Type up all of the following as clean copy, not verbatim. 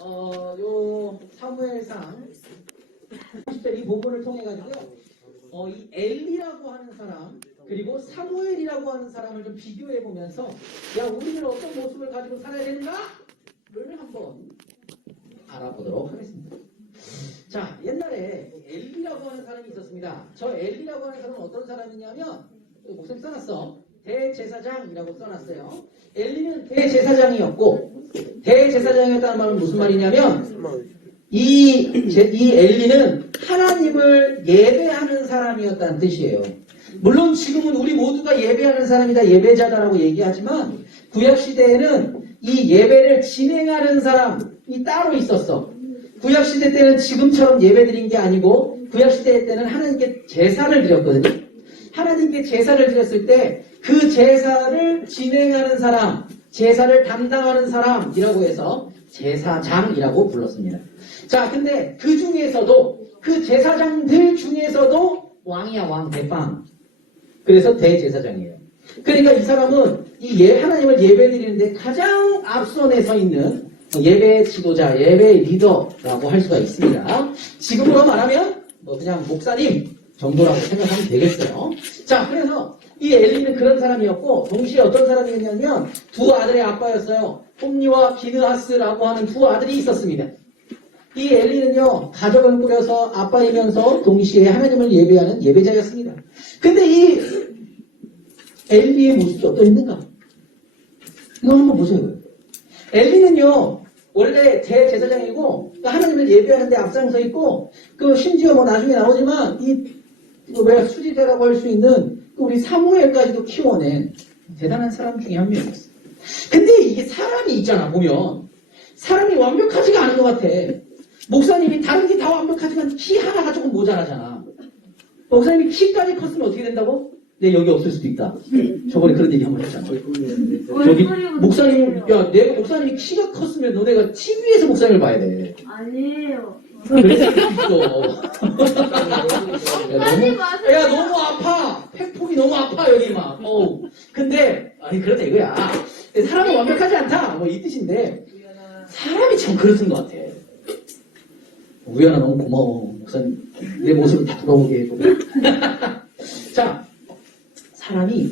요 사무엘상 30절 이 본문을 통해 가지고요. 이 엘리라고 하는 사람 그리고 사무엘이라고 하는 사람을 좀 비교해 보면서 야 우리는 어떤 모습을 가지고 살아야 되는가를 한번 알아보도록 하겠습니다. 자, 옛날에 엘리라고 하는 사람이 있었습니다. 저 엘리라고 하는 사람은 어떤 사람이냐면 목사님 써놨어. 대제사장이라고 써놨어요. 엘리는 대제사장이었고 대제사장이었다는 말은 무슨 말이냐면 이 엘리는 하나님을 예배하는 사람이었다는 뜻이에요. 물론 지금은 우리 모두가 예배하는 사람이다, 예배자다라고 얘기하지만 구약시대에는 이 예배를 진행하는 사람이 따로 있었어. 구약시대 때는 지금처럼 예배드린 게 아니고 구약시대 때는 하나님께 제사를 드렸거든요. 하나님께 제사를 드렸을 때 그 제사를 진행하는 사람, 제사를 담당하는 사람이라고 해서 제사장이라고 불렀습니다. 자, 근데 그 중에서도 그 제사장들 중에서도 왕이야, 왕, 대빵. 그래서 대제사장이에요. 그러니까 이 사람은 하나님을 예배드리는데 가장 앞선에 서 있는 예배 지도자, 예배 리더라고 할 수가 있습니다. 지금으로 말하면 그냥 목사님 정도라고 생각하면 되겠어요. 자, 그래서 이 엘리는 그런 사람이었고 동시에 어떤 사람이었냐면 두 아들의 아빠였어요. 홈리와 비느하스라고 하는 두 아들이 있었습니다. 이 엘리는요 가족을 꾸려서 아빠이면서 동시에 하나님을 예배하는 예배자였습니다. 근데 이 엘리의 모습이 어떠했는가? 이거 한번 보세요. 엘리는요 원래 대제사장이고 하나님을 예배하는데 앞장서 있고 심지어 나중에 나오지만 왜 수지대라고 할 수 있는 우리 사무엘까지도 키워낸 대단한 사람 중에 한 명이었어요. 근데 이게 사람이 있잖아 보면 사람이 완벽하지가 않은 것 같아. 목사님이 다른 게 다 완벽하지만 키 하나가 조금 모자라잖아. 목사님이 키까지 컸으면 어떻게 된다고? 내 여기 없을 수도 있다. 저번에 그런 얘기 한번 했잖아. 여기 목사님, 내가 목사님이 키가 컸으면 너네가 TV에서 목사님을 봐야 돼. 아니에요. 그래서 있어. 너무 아파. 팩폭이 너무 아파 여기 막. 근데 그렇다 이거야. 사람은 완벽하지 않다. 이 뜻인데 사람이 참 그렇은 것 같아. 우연아 너무 고마워. 목사님 내 모습을 다 돌아오게 해줘. 자, 사람이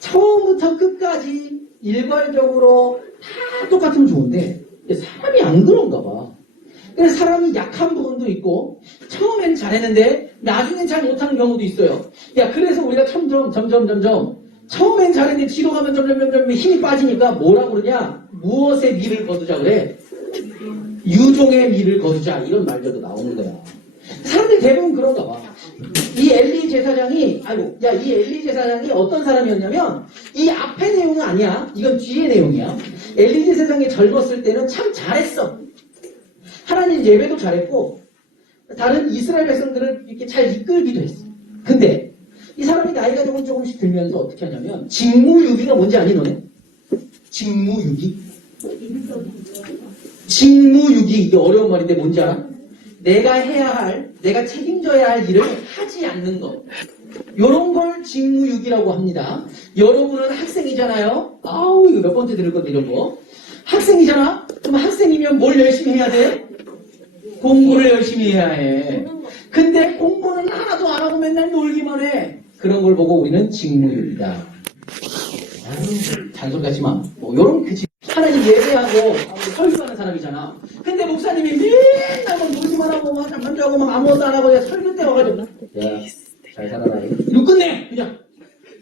처음부터 끝까지 일괄적으로 다 똑같으면 좋은데 사람이 안 그런가 봐. 그래서 사람이 약한 부분도 있고 처음에는 잘했는데 나중엔 잘 못하는 경우도 있어요. 그래서 우리가 점점 처음엔 잘했는데 뒤로 가면 점점 힘이 빠지니까 뭐라 그러냐? 무엇의 미를 거두자 그래? 유종의 미를 거두자 이런 말들도 나오는 거야. 사람들이 대부분 그런가 봐. 이 엘리 제사장이 어떤 사람이었냐면 이 앞의 내용은 아니야. 이건 뒤의 내용이야. 엘리 제사장이 젊었을 때는 참 잘했어. 하나님 예배도 잘했고 다른 이스라엘 백성들을 이렇게 잘 이끌기도 했어. 근데 이 사람이 나이가 조금씩 들면서 어떻게 하냐면 직무유기가 뭔지 아니 너네? 직무유기? 직무유기 이게 어려운 말인데 뭔지 알아? 내가 책임져야 할 일을 하지 않는 것. 요런 걸 직무유기라고 합니다. 여러분은 학생이잖아요. 이거 몇 번째 들을 건데 이런 거. 학생이잖아? 그럼 학생이면 뭘 열심히 해야 돼? 공부를 열심히 해야 해. 근데 공부는 하나도 안 하고 맨날 놀기만 해. 그런 걸 보고 우리는 직무유기다. 잔소리 하지 마. 요런 하나님 예배하고 설교하는 사람이잖아. 근데 목사님이 맨날 놀기만 하고 잠만 자고 아무것도 안 하고 설교 때 와가지고 잘 살아라. 이거 끝내! 그냥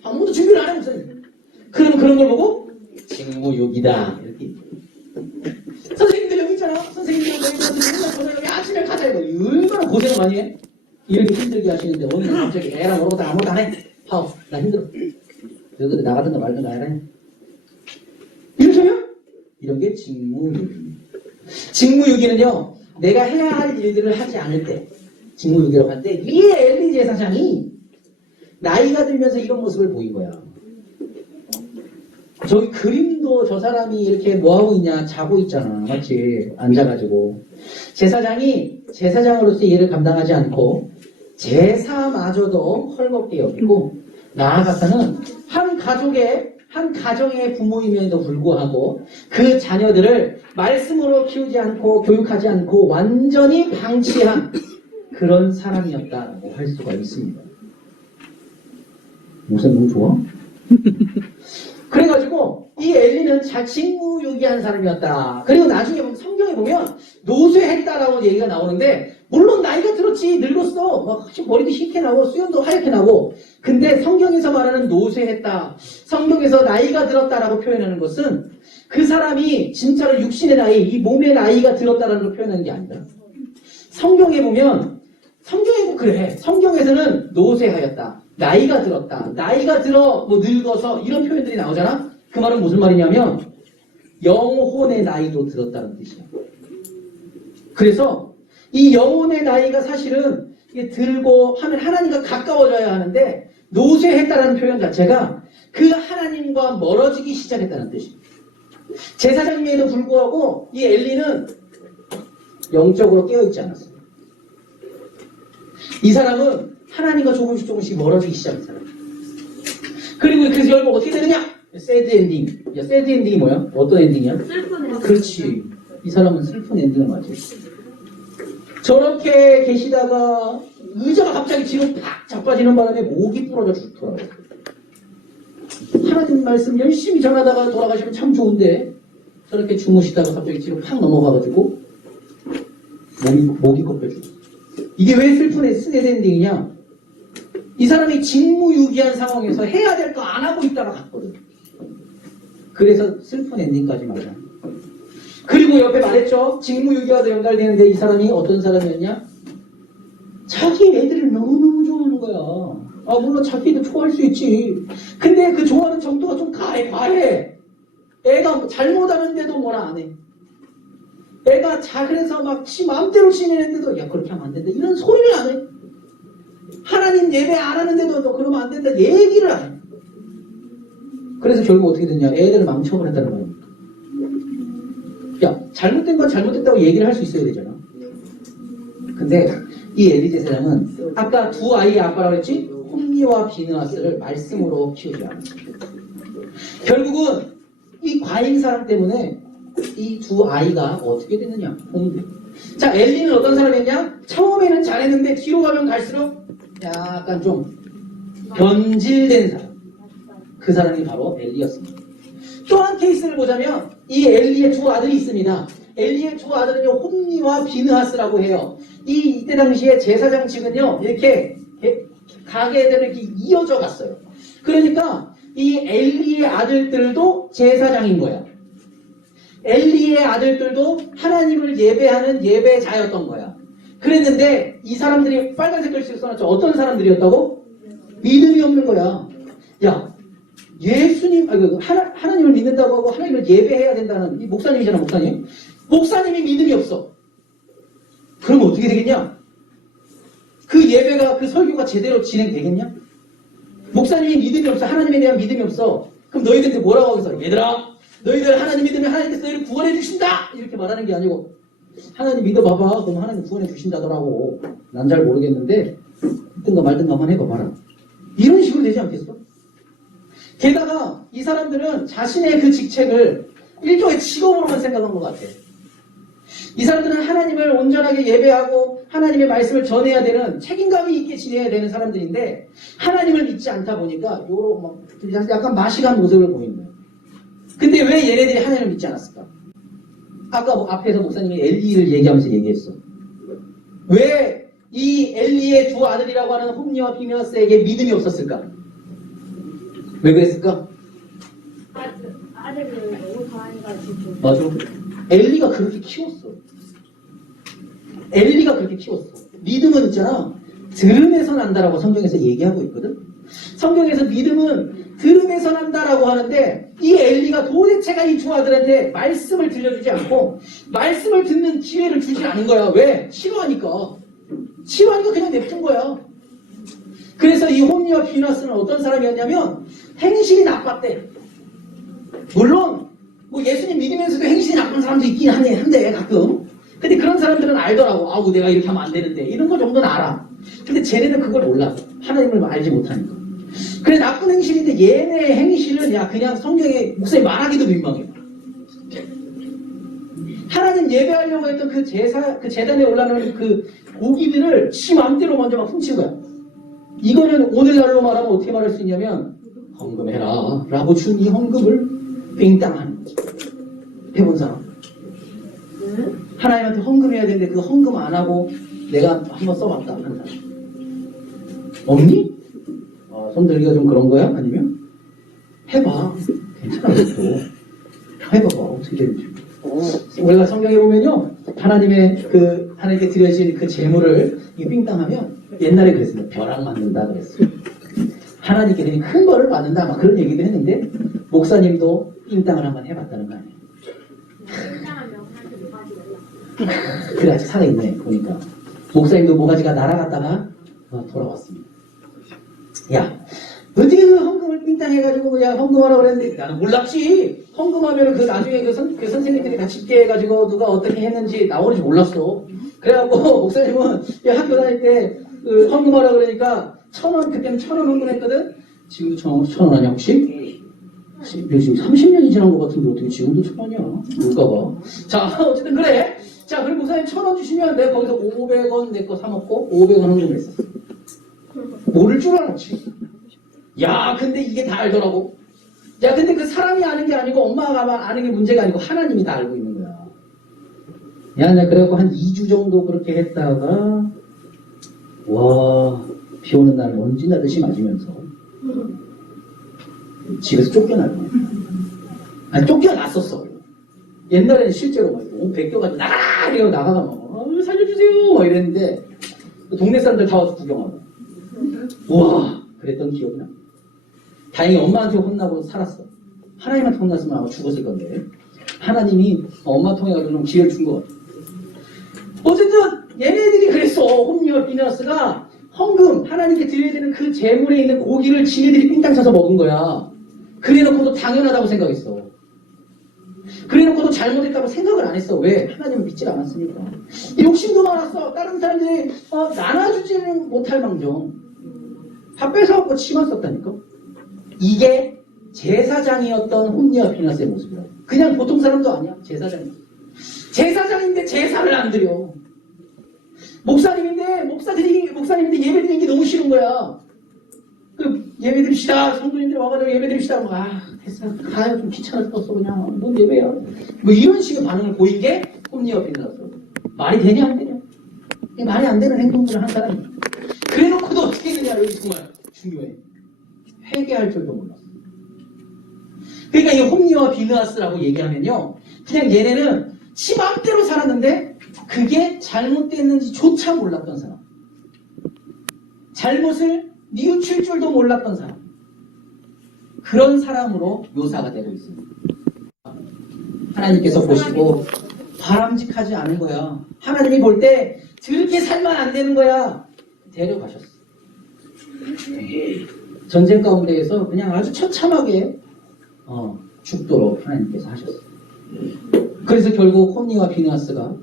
아무것도 준비를 안 해 목사님. 그러면 그런 걸 보고 직무유기다. 이렇게. 선생님들 여기 있잖아. 선생님들 여기 아침에 가자 이거 얼마나 고생을 많이 해? 이렇게 힘들게 하시는데 오늘 갑자기 애랑 오르고 다 아무것도 안 해. 나 힘들어. 너희들 나가든가 말든가 해라. 이러시면 이런 게 직무유기. 직무유기는요 내가 해야 할 일들을 하지 않을 때 직무유기라고 하는데 이 엘리 제사장이 나이가 들면서 이런 모습을 보인 거야. 저기 그림도 저 사람이 이렇게 뭐하고 있냐 자고 있잖아. 마치 앉아가지고 제사장이 제사장으로서 일을 감당하지 않고 제사마저도 헐겁게 여기고 나아가서는 한 가족의 한 가정의 부모임에도 불구하고 그 자녀들을 말씀으로 키우지 않고 교육하지 않고 완전히 방치한 그런 사람이었다고 할 수가 있습니다. 목사님 너무 좋아? 그래가지고 이 엘리는 직무유기한 사람이었다. 그리고 나중에 성경에 보면 노쇠했다라고 얘기가 나오는데 물론 나이가 들었지, 늙었어. 막 머리도 흰게 나고 수염도 하얗게 나고. 근데 성경에서 말하는 노쇠했다, 성경에서 나이가 들었다라고 표현하는 것은 그 사람이 진짜로 육신의 나이, 이 몸의 나이가 들었다라는 걸 표현하는 게 아니다. 성경에 보면 성경에 꼭 그래. 성경에서는 노쇠하였다, 나이가 들었다, 나이가 들어, 뭐 늙어서 이런 표현들이 나오잖아. 그 말은 무슨 말이냐면 영혼의 나이도 들었다는 뜻이야. 그래서 이 영혼의 나이가 사실은 들고 하면 하나님과 가까워져야 하는데 노쇠했다라는 표현 자체가 그 하나님과 멀어지기 시작했다는 뜻이에요. 제사장임에도 불구하고 이 엘리는 영적으로 깨어있지 않았어요. 이 사람은 하나님과 조금씩 멀어지기 시작한 사람. 그리고 그래서 결국 어떻게 되느냐? 새드 엔딩. 야, 새드 엔딩이 뭐야? 어떤 엔딩이야? 슬픈 엔딩. 그렇지. 이 사람은 슬픈 엔딩을 맞아. 저렇게 계시다가 의자가 갑자기 뒤로 팍 자빠지는 바람에 목이 부러져 죽더라고요. 하나님 말씀 열심히 전하다가 돌아가시면 참 좋은데 저렇게 주무시다가 갑자기 뒤로 팍 넘어가가지고 목이 꺾여 죽어. 이게 왜 슬픈 스네드 엔딩이냐? 이 사람이 직무유기한 상황에서 해야 될 거 안 하고 있다가 갔거든. 그래서 슬픈 엔딩까지 말이야. 그리고 옆에 말했죠. 직무유기와도 연결되는데 이 사람이 어떤 사람이었냐? 자기 애들을 너무너무 좋아하는 거야. 아, 물론 자기도 좋아할 수 있지. 근데 그 좋아하는 정도가 좀 과해. 애가 잘못하는데도 뭐라 안 해. 애가 그래서 막 지 마음대로 지내는데도 야, 그렇게 하면 안 된다, 이런 소리를 안 해. 하나님 예배 안 하는데도 너 그러면 안 된다 얘기를 안 해. 그래서 결국 어떻게 됐냐? 애들을 망쳐버렸다는 거야. 야, 잘못된 건 잘못됐다고 얘기를 할 수 있어야 되잖아. 근데 이 엘리 제사장은 아까 두 아이의 아빠라고 했지? 홈리와 비느하스를 말씀으로 키우지 않았어. 결국은 이 과잉 사람 때문에 이 두 아이가 어떻게 됐느냐? 자, 엘리는 어떤 사람이었냐? 처음에는 잘했는데 뒤로 가면 갈수록 약간 좀 변질된 사람. 그 사람이 바로 엘리였습니다. 또 한 케이스를 보자면 이 엘리의 두 아들이 있습니다. 엘리의 두 아들은요, 홈리와 비느하스라고 해요. 이때 당시에 제사장 측은요, 이렇게 가게들을 이렇게 이어져 갔어요. 그러니까 이 엘리의 아들들도 제사장인 거야. 엘리의 아들들도 하나님을 예배하는 예배자였던 거야. 그랬는데 이 사람들이 빨간색 글씨로 써놨죠. 어떤 사람들이었다고? 믿음이 없는 거야. 야, 예수님, 하나님을 믿는다고 하고 하나님을 예배해야 된다는, 이 목사님이잖아, 목사님. 목사님이 믿음이 없어. 그러면 어떻게 되겠냐? 그 예배가, 그 설교가 제대로 진행되겠냐? 목사님이 믿음이 없어. 하나님에 대한 믿음이 없어. 그럼 너희들한테 뭐라고 하겠어? 얘들아, 너희들 하나님 믿으면 하나님께서 너희를 구원해 주신다! 이렇게 말하는 게 아니고, 하나님 믿어봐봐. 그럼 하나님 구원해 주신다더라고. 난 잘 모르겠는데, 있든가 말든가 한번 해봐봐라. 이런 식으로 되지 않겠어? 게다가 이 사람들은 자신의 그 직책을 일종의 직업으로만 생각한 것 같아. 이 사람들은 하나님을 온전하게 예배하고 하나님의 말씀을 전해야 되는, 책임감이 있게 지내야 되는 사람들인데 하나님을 믿지 않다 보니까 요런 막 약간 마시간 모습을 보이는 거예요. 근데 왜 얘네들이 하나님을 믿지 않았을까? 아까 앞에서 목사님이 엘리를 얘기하면서 얘기했어. 왜 이 엘리의 두 아들이라고 하는 홈리와 비느하스에게 믿음이 없었을까? 왜 그랬을까? 아들을 너무 좋아해가지고. 맞아. 엘리가 그렇게 키웠어. 엘리가 그렇게 키웠어. 믿음은 있잖아, 들음에서 난다라고 성경에서 얘기하고 있거든. 성경에서 믿음은 들음에서 난다라고 하는데 이 엘리가 도대체가 이 두 아들한테 말씀을 들려주지 않고 말씀을 듣는 기회를 주지 않은 거야. 왜? 싫어하니까 그냥 냅둔 거야. 그래서 이 홈리와 비느하스는 어떤 사람이었냐면 행실이 나빴대. 물론 뭐 예수님 믿으면서도 행실이 나쁜 사람도 있긴 한데 가끔. 근데 그런 사람들은 알더라고. 아우, 내가 이렇게 하면 안 되는데, 이런 거 정도는 알아. 근데 쟤네는 그걸 몰라. 하나님을 알지 못하니까. 그래 나쁜 행실인데 얘네 행실은 야 그냥 성경에 목사님 말하기도 민망해. 하나님 예배하려고 했던 그 재단에 올라오는 그 고기들을 지 맘대로 먼저 막 훔친 거야. 이거는 오늘날로 말하면 어떻게 말할 수 있냐면 헌금해라 라고 준 이 헌금을 빙땅하는 거지. 해본 사람? 하나님한테 헌금해야 되는데 그 헌금 안 하고 내가 한번 써봤다 하는 사람 없니? 손 들기가 좀 그런 거야? 아니면? 해봐. 괜찮아 또 해봐봐 어떻게 되는지. 우리가 성경에 보면요 하나님께 드려진 그 재물을 이 빙땅하면 옛날에 그랬습니다. 벼락 맞는다 그랬어요. 하나님께 되게 큰 벌을 받는다 막 그런 얘기도 했는데 목사님도 빙땅을 한번 해봤다는 거 아니에요. 그래 아직 살아있네 보니까. 목사님도 모가지가 날아갔다가 돌아왔습니다. 야 어떻게 그 헌금을 빙땅 해가지고 야 헌금하라고 그랬는데 나는 몰랐지. 헌금하면 그 나중에 그 선생님들이 다 집계해가지고 누가 어떻게 했는지 나오는지 몰랐어. 그래갖고 목사님은 학교 다닐 때 그 헌금하라고 그러니까 1,000원 그때는 1,000원 헌금했거든. 지금도 1,000원 아니야 혹시? 지금 30년이 지난 것 같은데 어떻게 지금도 1,000원이야? 뭘까봐. 자 어쨌든 그래. 자 그리고 목사님 1,000원 주시면 내가 거기서 500원 내 거 사먹고 500원 헌금했어. 모를 줄 알았지. 야 근데 이게 다 알더라고. 야 근데 그 사람이 아는 게 아니고 엄마가 아는 게 문제가 아니고 하나님이 다 알고 있는 거야. 야 나 그래갖고 한 2주 정도 그렇게 했다가 와 비 오는 날 먼지 나듯이 맞으면서 집에서 쫓겨날 거야. 아니 쫓겨났었어. 옛날에는 실제로 막 옷 벗겨가지고 나가! 이러고 나가가 막 살려주세요 막 이랬는데 동네 사람들 다 와서 구경하고 우와 그랬던 기억이 나. 다행히 엄마한테 혼나고 살았어. 하나님한테 혼났으면 아마 죽었을 건데 하나님이 엄마 통해가지고 좀 기회를 준 것 같아. 어쨌든 얘네들이 그랬어. 홈리와 비너스가 헌금 하나님께 드려야 되는 그 재물에 있는 고기를 지네들이 삥땅 쳐서 먹은 거야. 그래놓고도 당연하다고 생각했어. 그래놓고도 잘못했다고 생각을 안 했어. 왜? 하나님을 믿질 않았으니까. 욕심도 많았어. 다른 사람들이 나눠주지는 못할 망정 다 뺏어갖고 치만 썼다니까. 이게 제사장이었던 홈리와 비너스의 모습이라고. 그냥 보통 사람도 아니야. 제사장인데 제사를 안 드려. 목사님인데 예배 드리는 게 너무 싫은 거야. 그 예배 드립시다. 성도님들 와가지고 예배 드립시다. 됐어. 가요. 좀 귀찮아 죽었어. 그냥. 뭔 예배야. 뭐 이런 식의 반응을 보인 게 홈리와 비너스. 말이 되냐 안 되냐. 말이 안 되는 행동들을 한 사람이. 그래놓고도 어떻게 했느냐. 여기 정말 중요해. 회개할 줄도 몰랐어. 그러니까 이 홈리와 비느하스라고 얘기하면요. 그냥 얘네는 지 맘대로 살았는데 그게 잘못됐는지조차 몰랐던 사람. 잘못을 뉘우칠 줄도 몰랐던 사람. 그런 사람으로 묘사가 되고 있습니다. 하나님께서 보시고 바람직하지 않은 거야. 하나님이 볼 때 저렇게 살면 안 되는 거야. 데려가셨어. 전쟁 가운데에서 그냥 아주 처참하게 죽도록 하나님께서 하셨어요. 그래서 결국 홈리와 비느하스가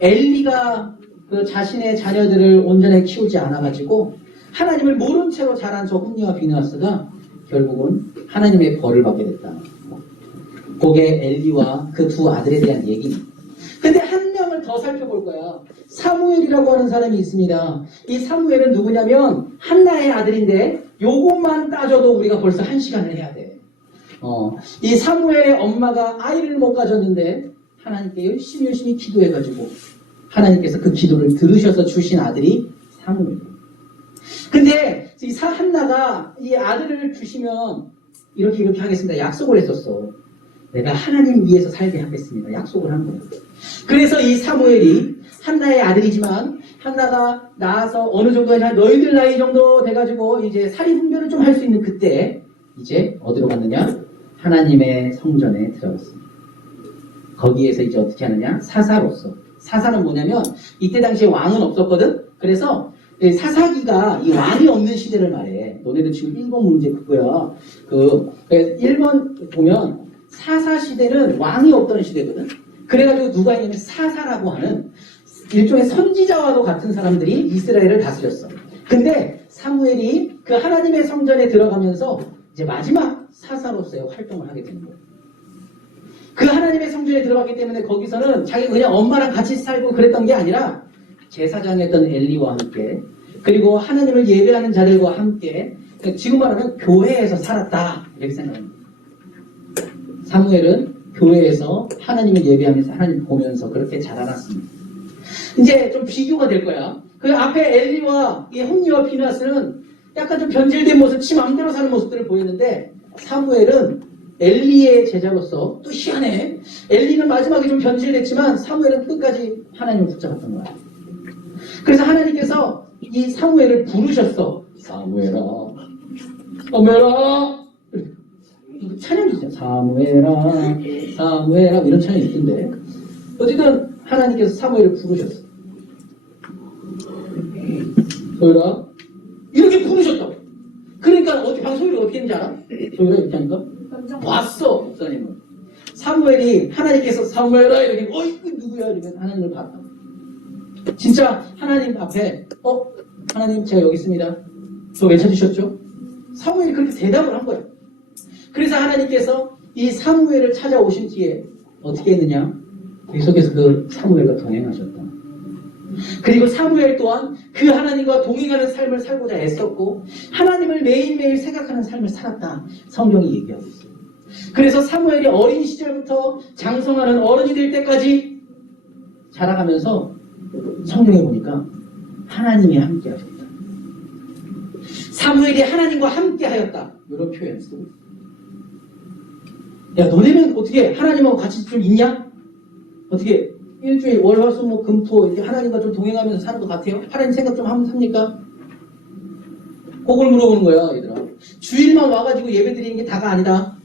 엘리가 그 자신의 자녀들을 온전히 키우지 않아가지고 하나님을 모른 채로 자란 저 홈리와 비느하스가 결국은 하나님의 벌을 받게 됐다. 그게 엘리와 그 두 아들에 대한 얘기입니다. 근데 한 명을 더 살펴볼 거야. 사무엘이라고 하는 사람이 있습니다. 이 사무엘은 누구냐면 한나의 아들인데 요것만 따져도 우리가 벌써 1시간을 해야 돼. 이 사무엘의 엄마가 아이를 못 가졌는데 하나님께 열심히 기도해가지고 하나님께서 그 기도를 들으셔서 주신 아들이 사무엘. 근데 이 한나가 이 아들을 주시면 이렇게 하겠습니다. 약속을 했었어. 내가 하나님 위해서 살게 하겠습니다. 약속을 한 거예요. 그래서 이 사무엘이 한나의 아들이지만 한나가 낳아서 어느 정도냐 너희들 나이 정도 돼가지고 이제 사리 분별을 좀 할 수 있는 그때 이제 어디로 갔느냐? 하나님의 성전에 들어갔습니다. 거기에서 이제 어떻게 하느냐? 사사로서. 사사는 뭐냐면 이때 당시에 왕은 없었거든. 그래서 사사기가 이 왕이 없는 시대를 말해. 너네들 지금 1번 문제 그거야. 그 1번 보면 사사 시대는 왕이 없던 시대거든. 그래가지고 누가 있냐면 사사라고 하는 일종의 선지자와도 같은 사람들이 이스라엘을 다스렸어. 근데 사무엘이 그 하나님의 성전에 들어가면서 이제 마지막 사사로서의 활동을 하게 되는 거예요. 그 하나님의 성전에 들어갔기 때문에 거기서는 자기가 그냥 엄마랑 같이 살고 그랬던 게 아니라 제사장이었던 엘리와 함께 그리고 하나님을 예배하는 자들과 함께 지금 말하면 교회에서 살았다 이렇게 생각합니다. 사무엘은 교회에서 하나님을 예배하면서 하나님 보면서 그렇게 자라났습니다. 이제 좀 비교가 될 거야. 그 앞에 엘리와 이 홈리와 비나스는 약간 좀 변질된 모습, 지 마음대로 사는 모습들을 보였는데 사무엘은 엘리의 제자로서 또 희한해. 엘리는 마지막에 좀 변질됐지만 사무엘은 끝까지 하나님을 붙잡았던 거야. 그래서 하나님께서 이 사무엘을 부르셨어. 사무엘아, 사무엘아. 찬양이죠. 사무엘아, 사무엘아 이런 찬양이 있던데. 어쨌든 하나님께서 사무엘을 부르셨어. 소율아 이렇게 부르셨다고. 그러니까 어떻게 방송이 어떻게 했는지 알아? 소율아 이렇게 하니까 왔어. 목사님은 사무엘이 하나님께서 사무엘아 이렇게 이거 누구야 이렇게 하나님을 봤다. 진짜 하나님 앞에 하나님 제가 여기 있습니다. 저 왜 찾으셨죠? 사무엘이 그렇게 대답을 한 거야. 그래서 하나님께서 이 사무엘을 찾아오신 뒤에 어떻게 했느냐? 계속해서 그 사무엘과 동행하셨다. 그리고 사무엘 또한 그 하나님과 동행하는 삶을 살고자 애썼고 하나님을 매일매일 생각하는 삶을 살았다. 성경이 얘기하고 있어요. 그래서 사무엘이 어린 시절부터 장성하는 어른이 될 때까지 자라가면서 성경에 보니까 하나님이 함께 하셨다. 사무엘이 하나님과 함께 하였다. 이런 표현을 쓰고 있어요. 야, 너네는 어떻게 하나님하고 같이 좀 있냐? 어떻게 일주일 월화수목 금토 이렇게 하나님과 좀 동행하면서 사는 것 같아요? 하나님 생각 좀 하면 삽니까? 그걸 물어보는 거야, 얘들아. 주일만 와가지고 예배 드리는 게 다가 아니다.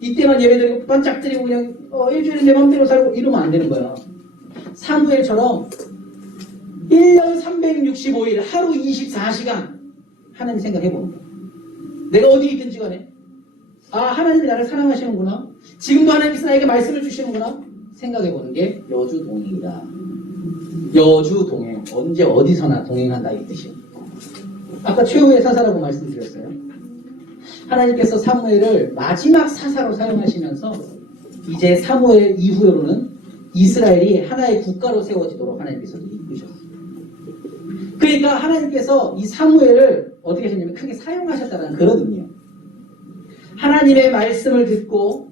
이때만 예배 드리고 반짝드리고 그냥 일주일은 내 맘대로 살고 이러면 안 되는 거야. 사무엘처럼 1년 365일 하루 24시간 하나님 생각해보는 거야. 내가 어디 있든지 간에 하나님이 나를 사랑하시는구나. 지금도 하나님께서 나에게 말씀을 주시는구나. 생각해보는 게 여주동행이다. 여주동행. 언제 어디서나 동행한다 이 뜻이에요. 아까 최후의 사사라고 말씀드렸어요. 하나님께서 사무엘을 마지막 사사로 사용하시면서 이제 사무엘 이후로는 이스라엘이 하나의 국가로 세워지도록 하나님께서 이끄셨어요. 그러니까 하나님께서 이 사무엘을 어떻게 하셨냐면 크게 사용하셨다는 그런 의미예요. 하나님의 말씀을 듣고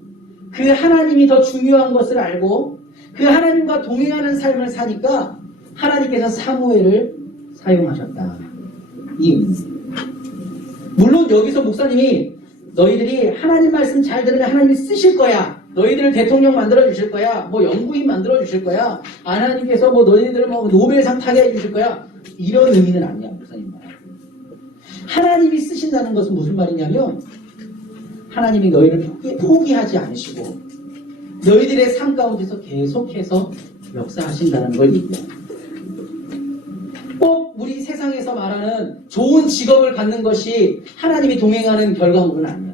그 하나님이 더 중요한 것을 알고 그 하나님과 동행하는 삶을 사니까 하나님께서 사무엘을 사용하셨다. 이 의미. 물론 여기서 목사님이 너희들이 하나님 말씀 잘 들으면 하나님이 쓰실 거야. 너희들을 대통령 만들어 주실 거야. 뭐 연구인 만들어 주실 거야. 하나님께서 뭐 너희들을 뭐 노벨상 타게 해 주실 거야. 이런 의미는 아니야, 목사님 말. 하나님이 쓰신다는 것은 무슨 말이냐면 하나님이 너희를 포기하지 않으시고 너희들의 삶 가운데서 계속해서 역사하신다는 걸 얘기해요. 꼭 우리 세상에서 말하는 좋은 직업을 갖는 것이 하나님이 동행하는 결과물은 아니야.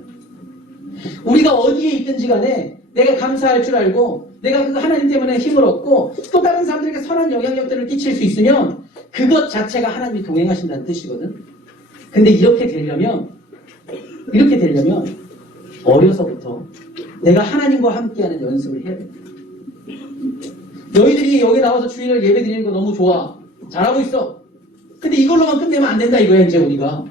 우리가 어디에 있든지 간에 내가 감사할 줄 알고 내가 그 하나님 때문에 힘을 얻고 또 다른 사람들에게 선한 영향력들을 끼칠 수 있으면 그것 자체가 하나님이 동행하신다는 뜻이거든. 근데 이렇게 되려면 어려서부터 내가 하나님과 함께하는 연습을 해야 돼. 너희들이 여기 나와서 주일을 예배 드리는 거 너무 좋아. 잘하고 있어. 근데 이걸로만 끝내면 안 된다 이거야. 이제 우리가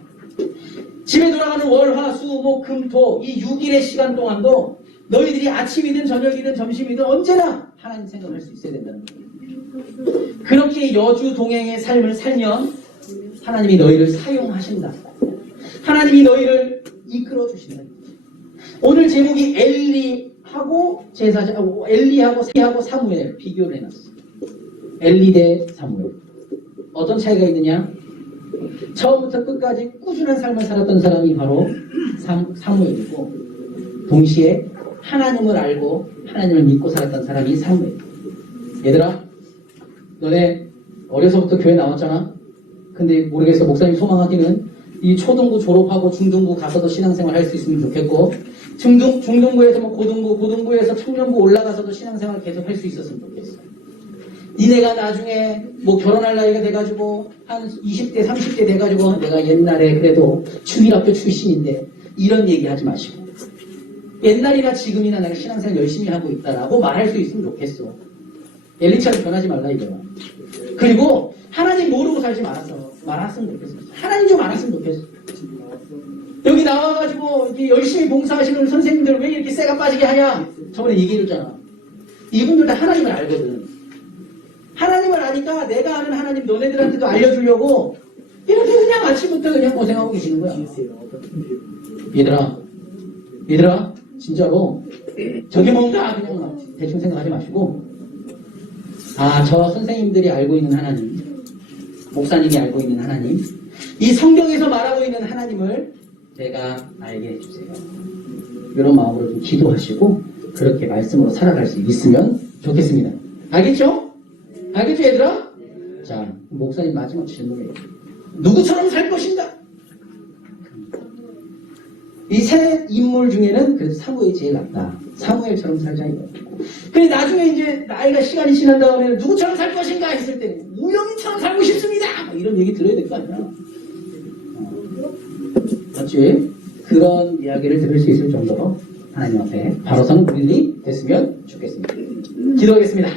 집에 돌아가는 월, 화, 수, 목, 금, 토 이 6일의 시간 동안도 너희들이 아침이든 저녁이든 점심이든 언제나 하나님 생각할 수 있어야 된다는 거예요. 그렇게 여주 동행의 삶을 살면 하나님이 너희를 사용하신다. 하나님이 너희를 이끌어 주신다. 오늘 제목이 엘리하고 엘리하고 사무엘 비교를 해놨어요. 엘리 대 사무엘. 어떤 차이가 있느냐? 처음부터 끝까지 꾸준한 삶을 살았던 사람이 바로 사무엘이고 동시에 하나님을 알고 하나님을 믿고 살았던 사람이 사무엘. 얘들아, 너네 어려서부터 교회 나왔잖아? 근데 모르겠어. 목사님 소망하기는 이 초등부 졸업하고 중등부 가서도 신앙생활 할 수 있으면 좋겠고 중등부에서 뭐 고등부에서 청년부 올라가서도 신앙생활 계속 할 수 있었으면 좋겠어. 니네가 나중에 뭐 결혼할 나이가 돼가지고 한 20대, 30대 돼가지고 내가 옛날에 그래도 중일학교 출신인데 이런 얘기 하지 마시고 옛날이나 지금이나 내가 신앙생활 열심히 하고 있다라고 말할 수 있으면 좋겠어. 엘리처럼 변하지 말라 이거야. 그리고 하나님 모르고 살지 말았으면 좋겠어. 하나님 좀 알았으면 좋겠어. 여기 나와가지고 이렇게 열심히 봉사하시는 선생님들 왜 이렇게 쇠가 빠지게 하냐? 저번에 얘기해줬잖아. 이분들 다 하나님을 알거든. 하나님을 아니까 내가 아는 하나님 너네들한테도 알려주려고 이렇게 그냥 아침부터 그냥 고생하고 계시는 거야. 얘들아 진짜로 저게 뭔가 그냥 막 대충 생각하지 마시고 저 선생님들이 알고 있는 하나님, 목사님이 알고 있는 하나님, 이 성경에서 말하고 있는 하나님을 내가 알게 해주세요. 이런 마음으로 좀 기도하시고 그렇게 말씀으로 살아갈 수 있으면 좋겠습니다. 알겠죠? 알겠죠 얘들아? 자, 목사님 마지막 질문이에요. 누구처럼 살 것인가? 이 세 인물 중에는 그래도 사무엘이 제일 낫다. 사무엘처럼 살자 이거. 근데 나중에 이제 나이가 시간이 지난 다음에 누구처럼 살 것인가 했을 때 우영이처럼 살고 싶습니다. 이런 얘기 들어야 될 거 아니야. 맞지? 그런 이야기를 들을 수 있을 정도로 하나님 앞에 바로 서는 우리들이 됐으면 좋겠습니다. 기도하겠습니다.